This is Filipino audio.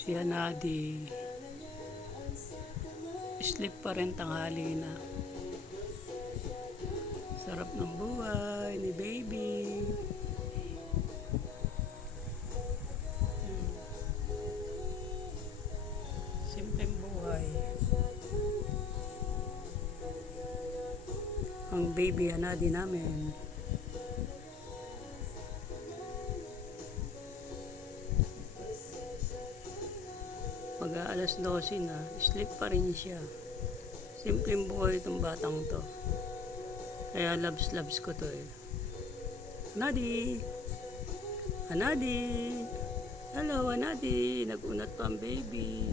Si Hanadi, sleep pa rin, tanghali na. Sarap ng buhay ni baby. Simpleng buhay. Ang baby Hanadi namin. Mag-aalas 12 na, sleep pa rin siya. Simpleng buhay itong batang to. Kaya loves ko to eh. Hanadi! Hanadi! Hello, Hanadi! Nag-unat pa ang baby.